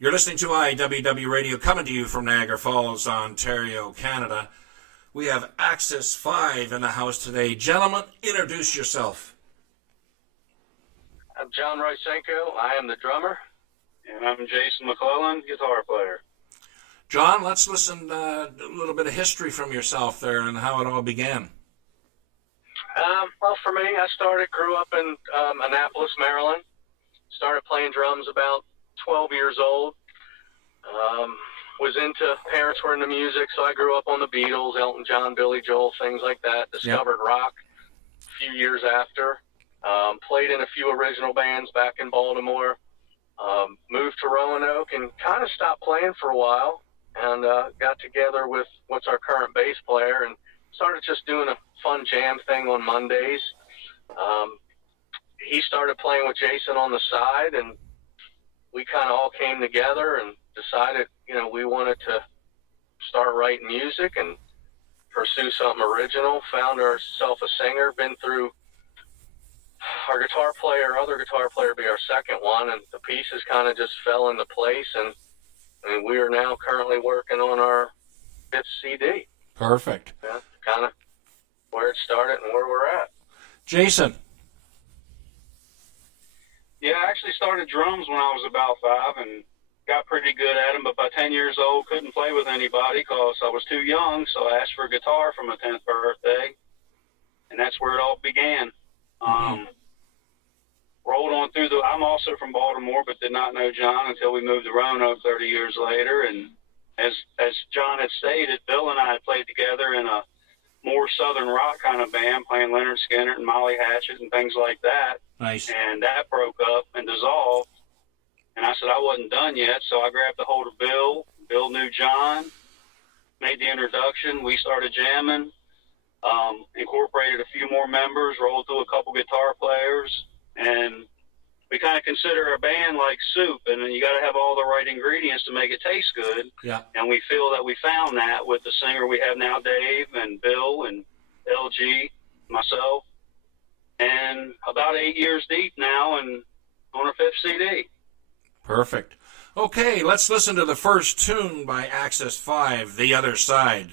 You're listening to IWW Radio, coming to you from Niagara Falls, Ontario, Canada. We have Axis 5 in the house today. Gentlemen, introduce yourself. I'm John HRYSENKO. I am the drummer. And I'm Jason McClellan, guitar player. John, let's listen a little bit of history from yourself there and how it all began. Well, for me, I grew up in Annapolis, Maryland. Started playing drums about 12 years old. Parents were into music, so I grew up on the Beatles, Elton John, Billy Joel, things like that. Discovered rock a few years after. Played in a few original bands back in Baltimore. Moved to Roanoke and kind of stopped playing for a while, and got together with what's our current bass player and started just doing a fun jam thing on Mondays. He started playing with Jason on the side, and we kind of all came together and decided, we wanted to start writing music and pursue something original. Found ourselves a singer, been through our other guitar player be our second one, and the pieces kind of just fell into place, and we are now currently working on our 5th CD. Perfect. That's kind of where it started and where we're at. Jason. Yeah, I actually started drums when I was about 5 and got pretty good at them, but by 10 years old, couldn't play with anybody because I was too young, so I asked for a guitar for my 10th birthday, and that's where it all began. Rolled on through I'm also from Baltimore, but did not know John until we moved to Roanoke 30 years later, and as John had stated, Bill and I had played together in a more southern rock kind of band, playing Leonard Skinner and Molly Hatchet and things like that. Nice. And that broke up and dissolved. And I said I wasn't done yet, so I grabbed a hold of Bill. Bill knew John, made the introduction. We started jamming, incorporated a few more members, rolled through a couple guitar players, and we kind of consider a band like soup, and you got to have all the right ingredients to make it taste good. Yeah. And we feel that we found that with the singer we have now, Dave, and Bill, and LG, myself, and about 8 years deep now, and on our 5th CD. Perfect. Okay, let's listen to the first tune by Axis 5, The Other Side.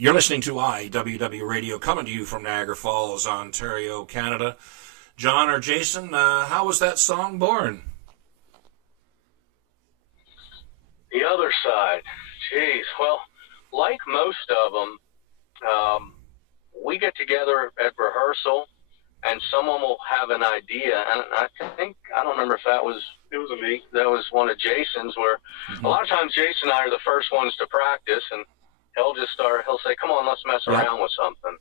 You're listening to IWW Radio, coming to you from Niagara Falls, Ontario, Canada. John or Jason, how was that song born? The Other Side. Jeez. Well, like most of them, we get together at rehearsal, and someone will have an idea. And I don't remember if it was me. That was one of Jason's, where a lot of times Jason and I are the first ones to practice, and he'll say, come on, let's mess around with something.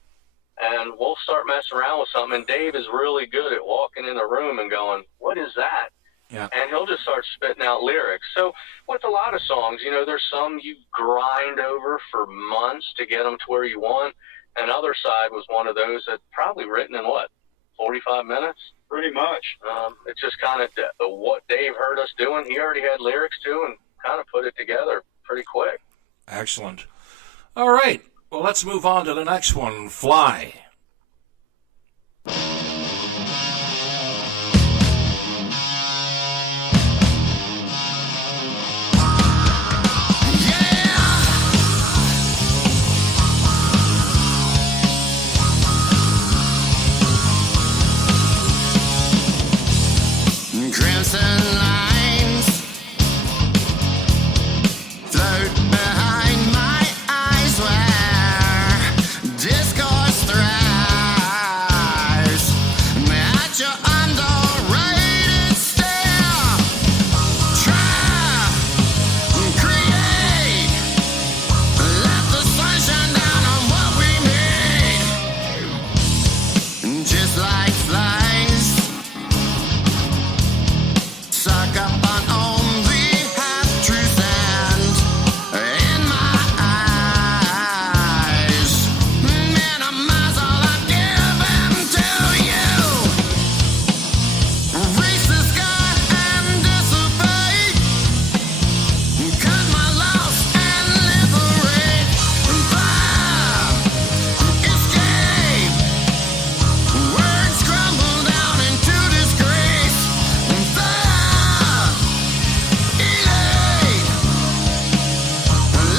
And we'll start messing around with something, and Dave is really good at walking in the room and going, what is that? Yeah. And he'll just start spitting out lyrics. So with a lot of songs, there's some you grind over for months to get them to where you want, and Other Side was one of those that probably written in, 45 minutes? Pretty much. It's just kind of what Dave heard us doing. He already had lyrics to, and kind of put it together pretty quick. Excellent. All right. Well, let's move on to the next one, Fly. Crimson lines float behind my eyes where discourse thrives at your underrated stare. Try, create, let the sun shine down on what we made. Just like flies suck up on only half truth and in my eyes minimize all I've given to you. Reach the sky and dissipate, cut my loss and liberate. Fire, escape, words crumble down into disgrace.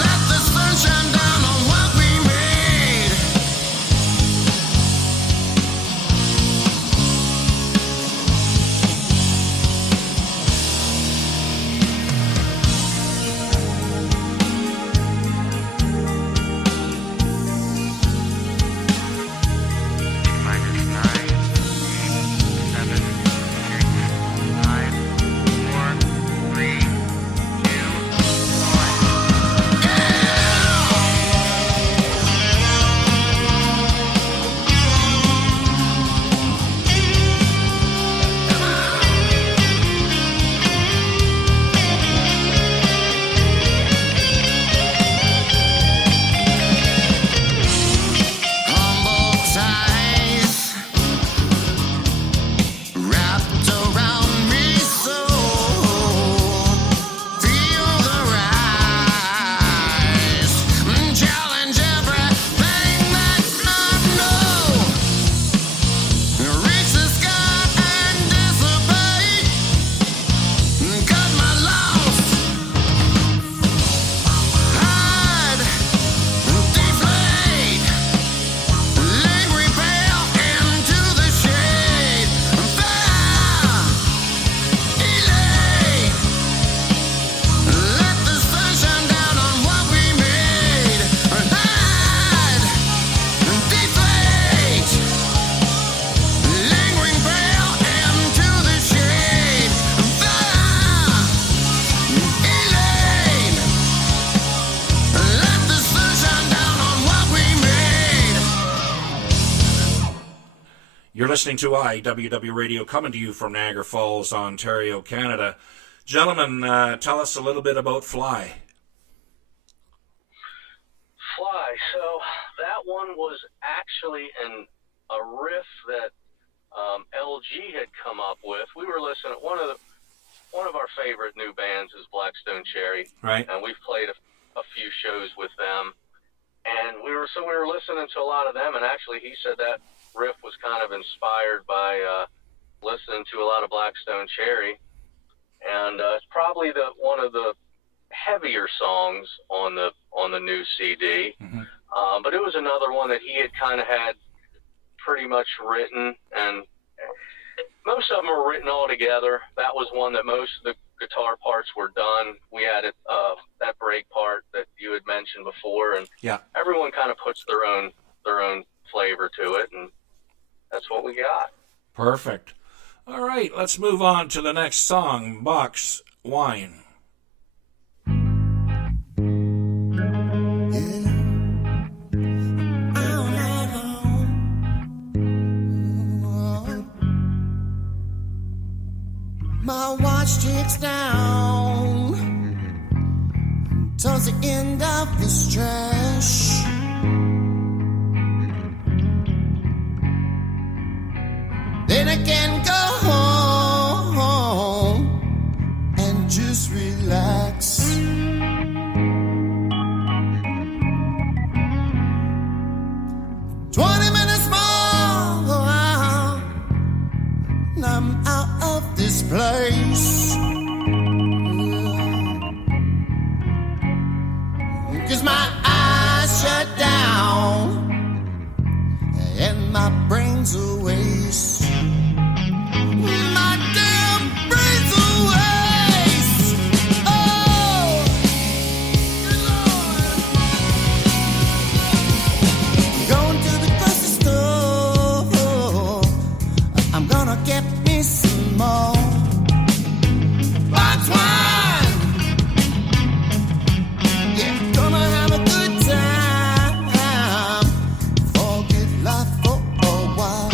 Let the sun shine down on what we made. Minus 9, 7, 6, 5, 4, 3, 2, 1. Humble ties wrapped around me, so feel the rise, challenge everything that I know. Reach the sky and dissipate, cut my loss, hide, deflate, lingering pale into the shade. Fire, elate, let the sun shine down on what we made. Hide, deflate, lingering pale into the shade. Fire, elate, let the sun shine down on what we made. You're listening to IWW Radio, coming to you from Niagara Falls, Ontario, Canada. Gentlemen, tell us a little bit about Fly. Fly. So that one was actually a riff that LG had come up with. We were listening. One of our favorite new bands is Blackstone Cherry, Right. and we've played a few shows with them. And we were listening to a lot of them, and actually he said that riff was kind of inspired by listening to a lot of Blackstone Cherry. And it's probably one of the heavier songs on the new CD. Mm-hmm. But it was another one that he had kind of had pretty much written, and most of them were written all together. That was one that most of the guitar parts were done. We had that break part that you had mentioned before, and Yeah. everyone kind of puts their own flavor to it, and that's what we got. Perfect. All right, let's move on to the next song, Box Wine. My watch ticks down towards the end of this stretch. Then I can go home and just relax. 20 minutes more, and I'm out of this place. 'Cause my eyes shut down and my brain's a waste. My damn brain's a waste. Oh, good Lord. Going to the grocery store. I'm gonna get me some more box wine. Yeah, gonna have a good time. Forget life for a while.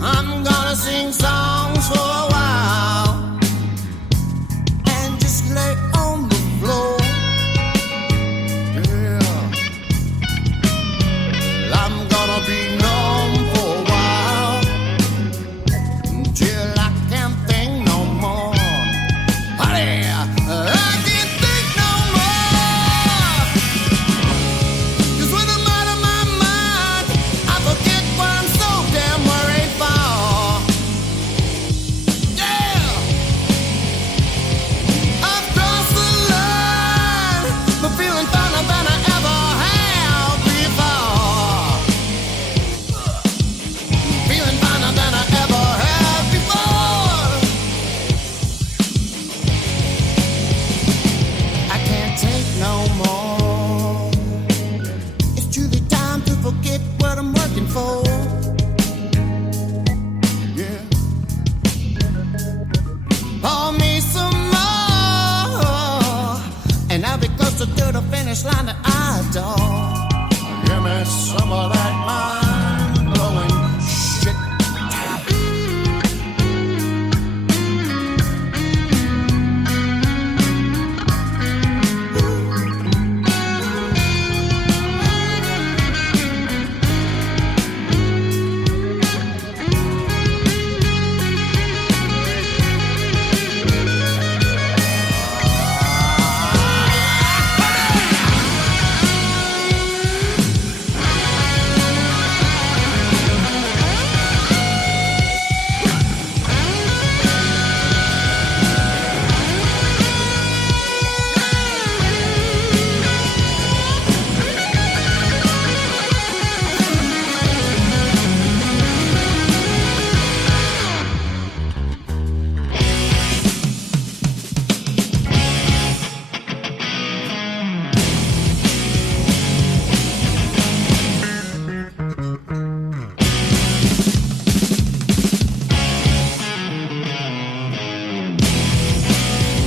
I'm gonna sing songs for a while and just lay on the floor. Yeah. I'm gonna be numb for a while until I can't think no more. Honey, I can't think no more. 'Cause when I'm out of my mind, I forget what I'm so damn worried for. Yeah, I've crossed the line, but feeling finer than I ever have before. Feeling finer than I ever have before. I can't take no more. It's truly time to forget what I'm working for. Yeah. Pour me some more, and I'll be closer to the finish line that I adore. Give me some of that mind-blowing shit.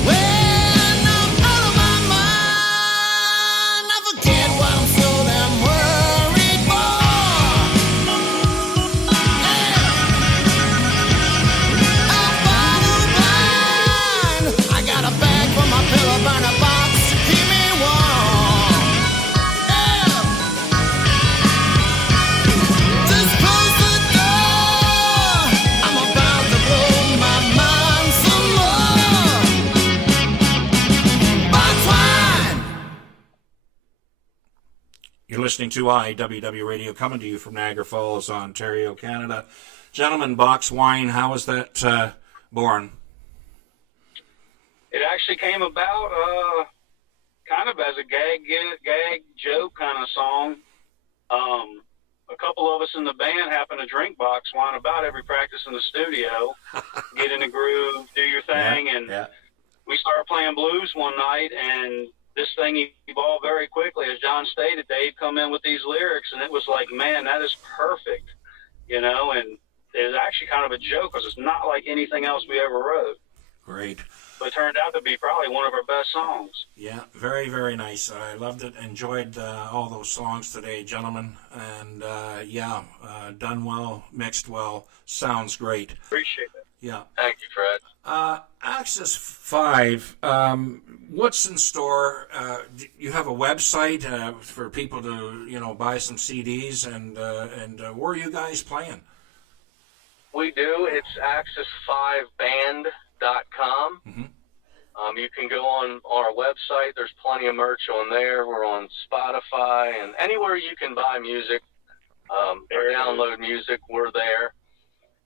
When I'm out of my mind, I forget what I'm so damn worried for. Yeah. I'm bottle blind. I got a bag for my pillow, burn a box to keep me warm. Yeah. Just close the door. I'm about to blow my mind some more. Box wine. You're listening to IWW Radio, coming to you from Niagara Falls, Ontario, Canada. Gentlemen, Box Wine, how was that born? It actually came about kind of as a gag joke kind of song. A couple of us in the band happen to drink box wine about every practice in the studio, get in the groove, do your thing, and we started playing blues one night, and this thing evolved very quickly. As John stated, Dave come in with these lyrics, and it was like, man, that is perfect, you know, and it's actually kind of a joke because it's not like anything else we ever wrote. Great. But it turned out to be probably one of our best songs. Yeah, very, very nice. I loved it. Enjoyed all those songs today, gentlemen. And, done well, mixed well. Sounds great. Appreciate it. Yeah. Thank you, Fred. Axis 5, what's in store? You have a website for people to, buy some CDs, and where are you guys playing? We do. It's axis5band.com. Mm-hmm. You can go on our website. There's plenty of merch on there. We're on Spotify and anywhere you can buy music or download music, we're there.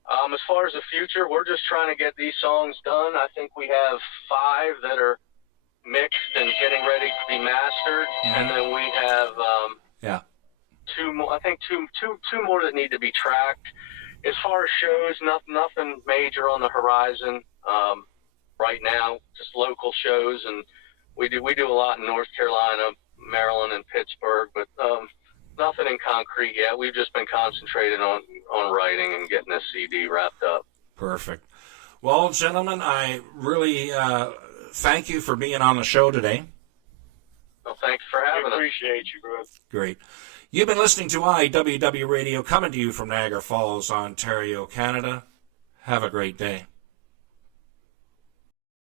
As far as the future, we're just trying to get these songs done. I think we have 5 that are mixed and getting ready to be mastered, and then we have 2 more. I think two more that need to be tracked. As far as shows, nothing major on the horizon right now. Just local shows, and we do a lot in North Carolina, Maryland, and Pittsburgh, but nothing in concrete yet. We've just been concentrating on writing and getting this CD wrapped up. Perfect. Well, gentlemen, I really thank you for being on the show today. Well, thanks for having us. Appreciate you, bro. Great. You've been listening to IWW Radio, coming to you from Niagara Falls, Ontario, Canada. Have a great day.